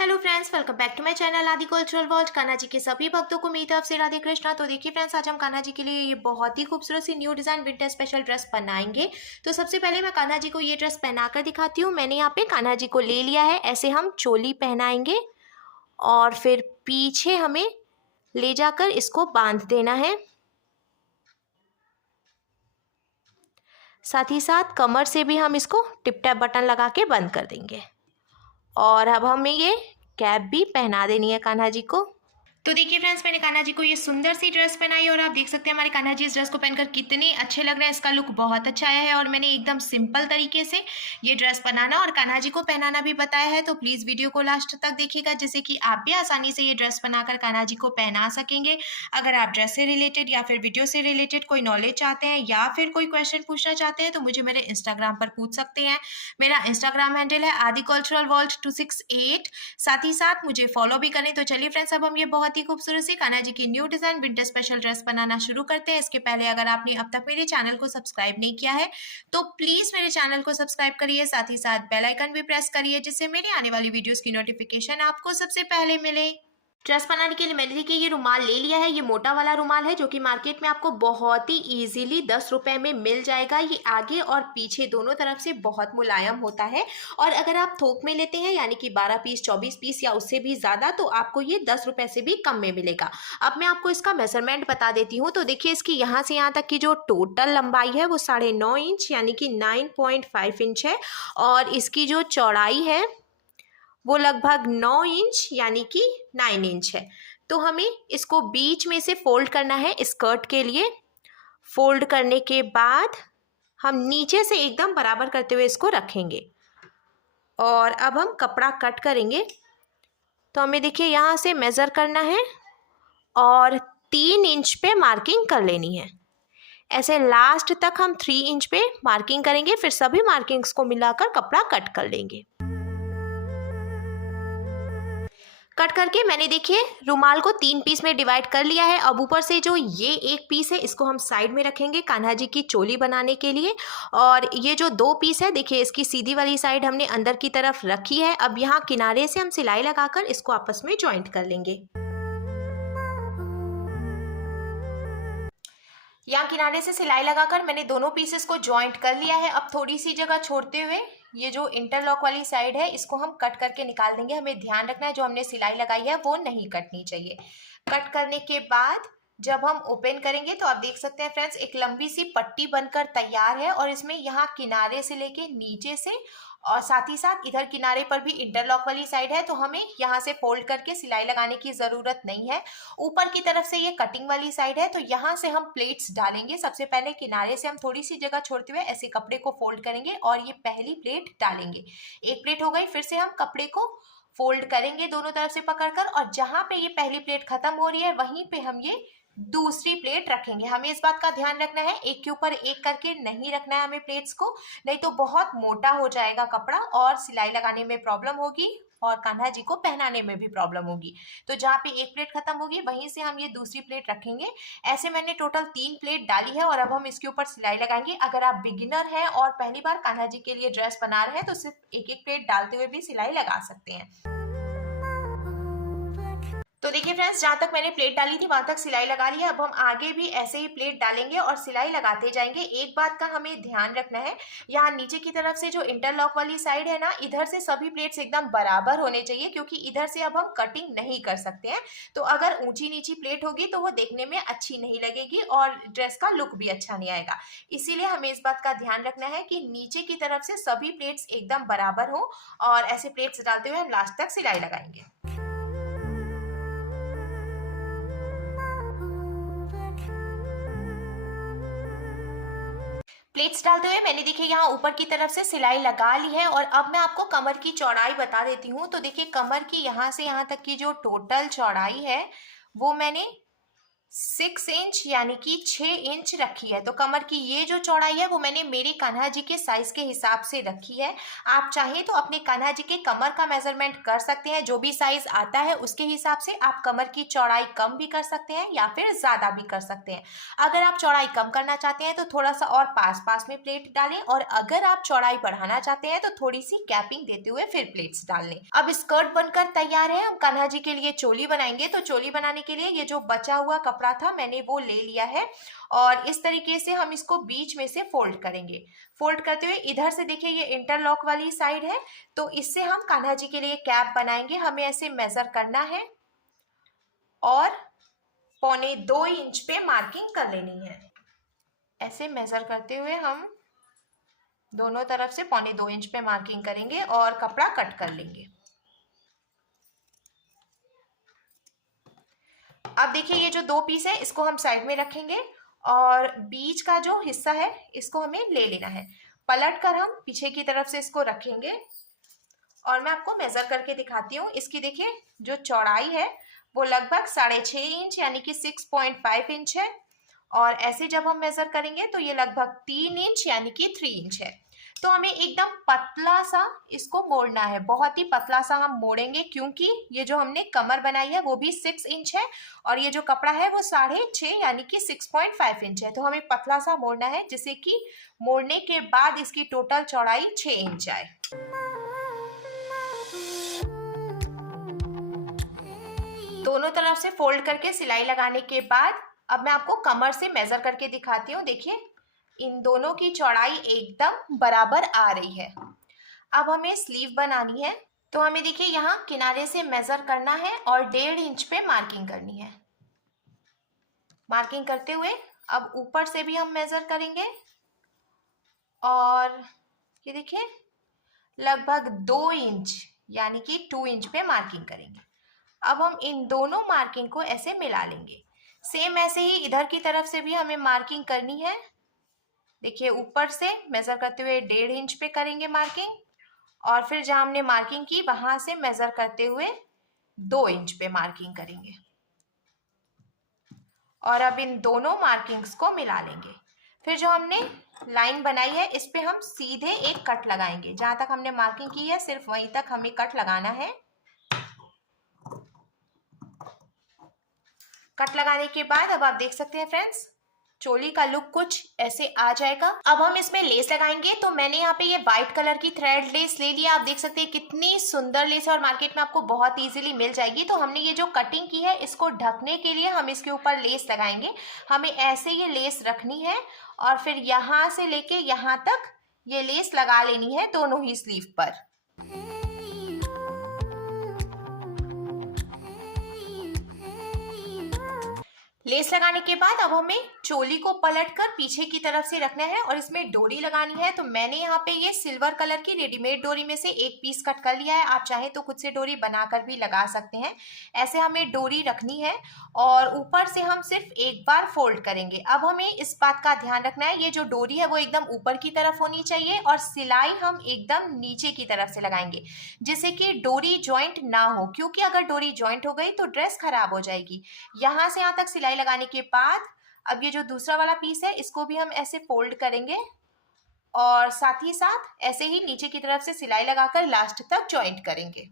Hello friends, welcome back to my channel Aadi cultural world. Kanha ji के सभी भक्तों को मेरी तरफ से राधे कृष्णा। तो देखिए फ्रेंड्स, आज हम कान्हा जी के लिए ये बहुत ही खूबसूरत सी new design winter special dress बनाएंगे। तो सबसे पहले मैं कान्हा जी को ये ड्रेस पहनाकर दिखाती हूँ। मैंने यहाँ पे कान्हा जी को ले लिया है। ऐसे हम चोली पहनाएंगे और फिर पीछे हमें ले जाकर इसको बांध देना है। साथ ही साथ कमर से भी हम इसको टिप टैप बटन लगा के बंद कर देंगे। और अब हमें ये कैप भी पहना देनी है कान्हा जी को। तो देखिए फ्रेंड्स, मैंने कान्हा जी को ये सुंदर सी ड्रेस पहनाई और आप देख सकते हैं हमारे कान्हा जी इस ड्रेस को पहनकर कितने अच्छे लग रहे हैं। इसका लुक बहुत अच्छा आया है और मैंने एकदम सिंपल तरीके से ये ड्रेस बनाना और कान्हा जी को पहनाना भी बताया है। तो प्लीज़ वीडियो को लास्ट तक देखिएगा, जिससे कि आप भी आसानी से ये ड्रेस बनाकर कान्हा जी को पहना सकेंगे। अगर आप ड्रेस से रिलेटेड या फिर वीडियो से रिलेटेड कोई नॉलेज चाहते हैं या फिर कोई क्वेश्चन पूछना चाहते हैं तो मुझे मेरे इंस्टाग्राम पर पूछ सकते हैं। मेरा इंस्टाग्राम हैंडल है आदि कल्चरल वर्ल्ड 268। साथ ही साथ मुझे फॉलो भी करें। तो चलिए फ्रेंड्स, अब हम ये बहुत ही खूबसूरत सी कान्हा जी की new design winter special dress बनाना शुरू करते हैं। इसके पहले अगर आपने अब तक मेरे चैनल को सब्सक्राइब नहीं किया है तो प्लीज मेरे चैनल को सब्सक्राइब करिए। साथ ही साथ बेल आइकन भी प्रेस करिए, जिससे मेरी आने वाली वीडियोस की नोटिफिकेशन आपको सबसे पहले मिले। ड्रेस बनाने के लिए मैंने देखिए ये रुमाल ले लिया है। ये मोटा वाला रुमाल है जो कि मार्केट में आपको बहुत ही इजीली 10 रुपए में मिल जाएगा। ये आगे और पीछे दोनों तरफ से बहुत मुलायम होता है और अगर आप थोक में लेते हैं यानी कि 12 पीस 24 पीस या उससे भी ज़्यादा तो आपको ये 10 रुपए से भी कम में मिलेगा। अब मैं आपको इसका मेजरमेंट बता देती हूँ। तो देखिए इसकी यहाँ से यहाँ तक की जो टोटल लंबाई है वो 9.5 इंच यानी कि 9.5 इंच है और इसकी जो चौड़ाई है वो लगभग 9 इंच यानी कि 9 इंच है। तो हमें इसको बीच में से फोल्ड करना है स्कर्ट के लिए। फोल्ड करने के बाद हम नीचे से एकदम बराबर करते हुए इसको रखेंगे और अब हम कपड़ा कट करेंगे। तो हमें देखिए यहाँ से मेज़र करना है और 3 इंच पे मार्किंग कर लेनी है। ऐसे लास्ट तक हम 3 इंच पे मार्किंग करेंगे, फिर सभी मार्किंग्स को मिलाकर कपड़ा कट कर लेंगे। कट करके मैंने देखिए रुमाल को 3 पीस में डिवाइड कर लिया है। अब ऊपर से जो ये एक पीस है इसको हम साइड में रखेंगे कान्हा जी की चोली बनाने के लिए। और ये जो 2 पीस है देखिए इसकी सीधी वाली साइड हमने अंदर की तरफ रखी है। अब यहाँ किनारे से हम सिलाई लगाकर इसको आपस में जॉइंट कर लेंगे। यहाँ किनारे से सिलाई लगाकर मैंने दोनों पीसेस को जॉइंट कर लिया है। अब थोड़ी सी जगह छोड़ते हुए ये जो इंटरलॉक वाली साइड है इसको हम कट करके निकाल देंगे। हमें ध्यान रखना है जो हमने सिलाई लगाई है वो नहीं कटनी चाहिए। कट करने के बाद जब हम ओपन करेंगे तो आप देख सकते हैं फ्रेंड्स एक लंबी सी पट्टी बनकर तैयार है और इसमें यहाँ किनारे से लेके नीचे से और साथ ही साथ इधर किनारे पर भी इंटरलॉक वाली साइड है। तो हमें यहाँ से फोल्ड करके सिलाई लगाने की ज़रूरत नहीं है। ऊपर की तरफ से ये कटिंग वाली साइड है तो यहाँ से हम प्लेट्स डालेंगे। सबसे पहले किनारे से हम थोड़ी सी जगह छोड़ते हुए ऐसे कपड़े को फोल्ड करेंगे और ये पहली प्लेट डालेंगे। एक प्लेट हो गई। फिर से हम कपड़े को फोल्ड करेंगे दोनों तरफ से पकड़कर और जहाँ पे ये पहली प्लेट खत्म हो रही है वहीं पे हम ये दूसरी प्लेट रखेंगे। हमें इस बात का ध्यान रखना है एक के ऊपर एक करके नहीं रखना है हमें प्लेट्स को, नहीं तो बहुत मोटा हो जाएगा कपड़ा और सिलाई लगाने में प्रॉब्लम होगी और कान्हा जी को पहनाने में भी प्रॉब्लम होगी। तो जहाँ पे एक प्लेट खत्म होगी वहीं से हम ये दूसरी प्लेट रखेंगे। ऐसे मैंने टोटल 3 प्लेट डाली है और अब हम इसके ऊपर सिलाई लगाएंगे। अगर आप बिगिनर हैं और पहली बार कान्हा जी के लिए ड्रेस बना रहे हैं तो सिर्फ एक एक प्लेट डालते हुए भी सिलाई लगा सकते हैं। तो देखिए फ्रेंड्स, जहाँ तक मैंने प्लेट डाली थी वहां तक सिलाई लगा ली है। अब हम आगे भी ऐसे ही प्लेट डालेंगे और सिलाई लगाते जाएंगे। एक बात का हमें ध्यान रखना है, यहाँ नीचे की तरफ से जो इंटरलॉक वाली साइड है ना, इधर से सभी प्लेट्स एकदम बराबर होने चाहिए क्योंकि इधर से अब हम कटिंग नहीं कर सकते हैं। तो अगर ऊंची नीची प्लेट होगी तो वो देखने में अच्छी नहीं लगेगी और ड्रेस का लुक भी अच्छा नहीं आएगा। इसीलिए हमें इस बात का ध्यान रखना है कि नीचे की तरफ से सभी प्लेट्स एकदम बराबर हो और ऐसे प्लेट्स डालते हुए हम लास्ट तक सिलाई लगाएंगे। प्लेट्स डालते हुए मैंने देखिए यहाँ ऊपर की तरफ से सिलाई लगा ली है और अब मैं आपको कमर की चौड़ाई बता देती हूँ। तो देखिए कमर की यहाँ से यहाँ तक की जो टोटल चौड़ाई है वो मैंने 6 इंच यानी कि 6 इंच रखी है। तो कमर की ये जो चौड़ाई है वो मैंने मेरे कान्हा जी के साइज के हिसाब से रखी है। आप चाहें तो अपने कान्हा जी के कमर का मेजरमेंट कर सकते हैं, जो भी साइज आता है उसके हिसाब से आप कमर की चौड़ाई कम भी कर सकते हैं या फिर ज़्यादा भी कर सकते हैं। अगर आप चौड़ाई कम करना चाहते हैं तो थोड़ा सा और पास पास में प्लेट डालें, और अगर आप चौड़ाई बढ़ाना चाहते हैं तो थोड़ी सी गैपिंग देते हुए फिर प्लेट्स डाल लें। अब स्कर्ट बनकर तैयार है। हम कान्हा जी के लिए चोली बनाएंगे। तो चोली बनाने के लिए ये जो बचा हुआ कपड़ा था मैंने वो ले लिया है, और इस तरीके से हम इसको बीच में से फोल्ड करेंगे। फोल्ड करते हुए इधर से देखिए ये इंटरलॉक वाली साइड है, तो इससे हम कान्हा जी के लिए कैप बनाएंगे। हमें ऐसे मेजर करना है और 1.25 इंच पे मार्किंग कर लेनी है। ऐसे मेजर करते हुए हम दोनों तरफ से 1.25 इंच पे मार्किंग करेंगे और कपड़ा कट कर लेंगे। अब देखिए ये जो 2 पीस है इसको हम साइड में रखेंगे, और बीच का जो हिस्सा है इसको हमें ले लेना है। पलट कर हम पीछे की तरफ से इसको रखेंगे, और मैं आपको मेजर करके दिखाती हूँ। इसकी देखिए जो चौड़ाई है वो लगभग 6.5 इंच यानी कि 6.5 इंच है, और ऐसे जब हम मेजर करेंगे तो ये लगभग 3 इंच यानी कि 3 इंच है। तो हमें एकदम पतला सा इसको मोड़ना है, बहुत ही पतला सा हम मोड़ेंगे, क्योंकि ये जो हमने कमर बनाई है वो भी 6 इंच है और ये जो कपड़ा है वो 6.5 यानी कि 6.5 इंच है। तो हमें पतला सा मोड़ना है जिससे कि मोड़ने के बाद इसकी टोटल चौड़ाई 6 इंच आए। दोनों तरफ से फोल्ड करके सिलाई लगाने के बाद अब मैं आपको कमर से मेजर करके दिखाती हूँ। देखिए इन दोनों की चौड़ाई एकदम बराबर आ रही है। अब हमें स्लीव बनानी है, तो हमें देखिए यहाँ किनारे से मेजर करना है और 1.5 इंच पे मार्किंग करनी है। मार्किंग करते हुए अब ऊपर से भी हम मेजर करेंगे, और ये देखिए लगभग 2 इंच यानी कि 2 इंच पे मार्किंग करेंगे। अब हम इन दोनों मार्किंग को ऐसे मिला लेंगे। सेम ऐसे ही इधर की तरफ से भी हमें मार्किंग करनी है। देखिए ऊपर से मेजर करते हुए 1.5 इंच पे करेंगे मार्किंग, और फिर जहां हमने मार्किंग की वहां से मेजर करते हुए 2 इंच पे मार्किंग करेंगे, और अब इन दोनों मार्किंग्स को मिला लेंगे। फिर जो हमने लाइन बनाई है इस पे हम सीधे एक कट लगाएंगे। जहां तक हमने मार्किंग की है सिर्फ वहीं तक हमें कट लगाना है। कट लगाने के बाद अब आप देख सकते हैं फ्रेंड्स चोली का लुक कुछ ऐसे आ जाएगा। अब हम इसमें लेस लगाएंगे। तो मैंने यहाँ पे ये व्हाइट कलर की थ्रेड लेस ले लिया। आप देख सकते हैं कितनी सुंदर लेस है और मार्केट में आपको बहुत इजीली मिल जाएगी। तो हमने ये जो कटिंग की है इसको ढकने के लिए हम इसके ऊपर लेस लगाएंगे। हमें ऐसे ये लेस रखनी है और फिर यहाँ से लेके यहाँ तक ये लेस लगा लेनी है दोनों ही स्लीव पर। लेस लगाने के बाद अब हमें चोली को पलटकर पीछे की तरफ से रखना है और इसमें डोरी लगानी है। तो मैंने यहाँ पे ये सिल्वर कलर की रेडीमेड डोरी में से एक पीस कट कर लिया है। आप चाहें तो खुद से डोरी बनाकर भी लगा सकते हैं। ऐसे हमें डोरी रखनी है और ऊपर से हम सिर्फ एक बार फोल्ड करेंगे। अब हमें इस बात का ध्यान रखना है ये जो डोरी है वो एकदम ऊपर की तरफ होनी चाहिए और सिलाई हम एकदम नीचे की तरफ से लगाएंगे, जिससे कि डोरी ज्वाइंट ना हो, क्योंकि अगर डोरी ज्वाइंट हो गई तो ड्रेस खराब हो जाएगी। यहाँ से यहाँ तक सिलाई लगाने के बाद अब ये जो दूसरा वाला पीस है इसको भी हम ऐसे फोल्ड करेंगे और साथ ही साथ ऐसे ही नीचे की तरफ से सिलाई लगाकर लास्ट तक जॉइंट करेंगे।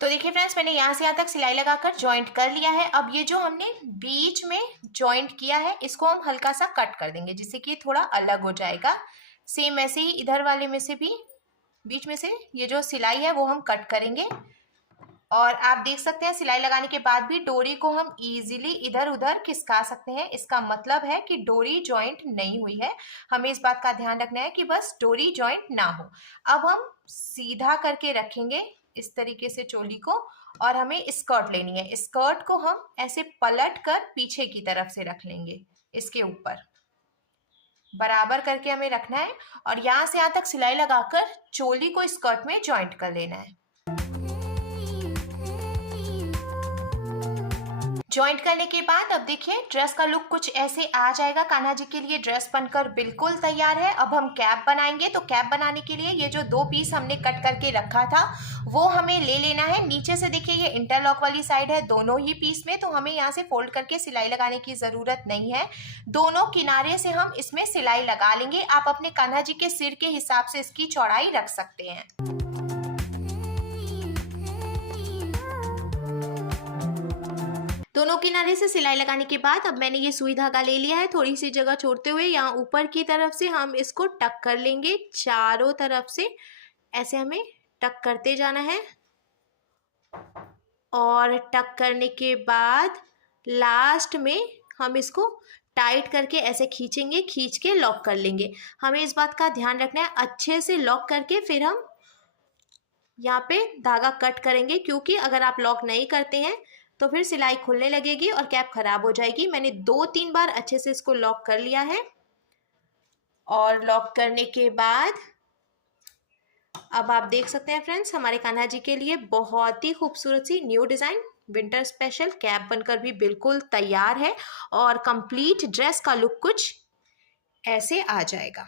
तो देखिए फ्रेंड्स मैंने यहाँ से यहाँ तक सिलाई लगाकर जॉइंट कर लिया है। अब ये जो हमने बीच में जॉइंट किया है इसको हम हल्का सा कट कर देंगे, जिससे कि थोड़ा अलग हो जाएगा। सेम ऐसे ही इधर वाले में से भी बीच में से ये जो सिलाई है वो हम कट करेंगे। और आप देख सकते हैं सिलाई लगाने के बाद भी डोरी को हम इजीली इधर उधर खिसका सकते हैं। इसका मतलब है कि डोरी जॉइंट नहीं हुई है। हमें इस बात का ध्यान रखना है कि बस डोरी जॉइंट ना हो। अब हम सीधा करके रखेंगे इस तरीके से चोली को, और हमें स्कर्ट लेनी है। स्कर्ट को हम ऐसे पलट कर पीछे की तरफ से रख लेंगे, इसके ऊपर बराबर करके हमें रखना है और यहाँ से यहाँ तक सिलाई लगाकर चोली को स्कर्ट में जॉइंट कर लेना है। जॉइंट करने के बाद अब देखिए ड्रेस का लुक कुछ ऐसे आ जाएगा। कान्हा जी के लिए ड्रेस बनकर बिल्कुल तैयार है। अब हम कैप बनाएंगे। तो कैप बनाने के लिए ये जो 2 पीस हमने कट करके रखा था वो हमें ले लेना है। नीचे से देखिए ये इंटरलॉक वाली साइड है दोनों ही पीस में, तो हमें यहाँ से फोल्ड करके सिलाई लगाने की ज़रूरत नहीं है। दोनों किनारे से हम इसमें सिलाई लगा लेंगे। आप अपने कान्हा जी के सिर के हिसाब से इसकी चौड़ाई रख सकते हैं। दोनों किनारे से सिलाई लगाने के बाद अब मैंने ये सुई धागा ले लिया है। थोड़ी सी जगह छोड़ते हुए यहाँ ऊपर की तरफ से हम इसको टक कर लेंगे। चारों तरफ से ऐसे हमें टक करते जाना है और टक करने के बाद लास्ट में हम इसको टाइट करके ऐसे खींचेंगे, खींच के लॉक कर लेंगे। हमें इस बात का ध्यान रखना है अच्छे से लॉक करके फिर हम यहाँ पे धागा कट करेंगे, क्योंकि अगर आप लॉक नहीं करते हैं तो फिर सिलाई खुलने लगेगी और कैप खराब हो जाएगी। मैंने 2-3 बार अच्छे से इसको लॉक कर लिया है और लॉक करने के बाद अब आप देख सकते हैं फ्रेंड्स, हमारे कान्हा जी के लिए बहुत ही खूबसूरत सी new design winter special cap बनकर भी बिल्कुल तैयार है और कंप्लीट ड्रेस का लुक कुछ ऐसे आ जाएगा।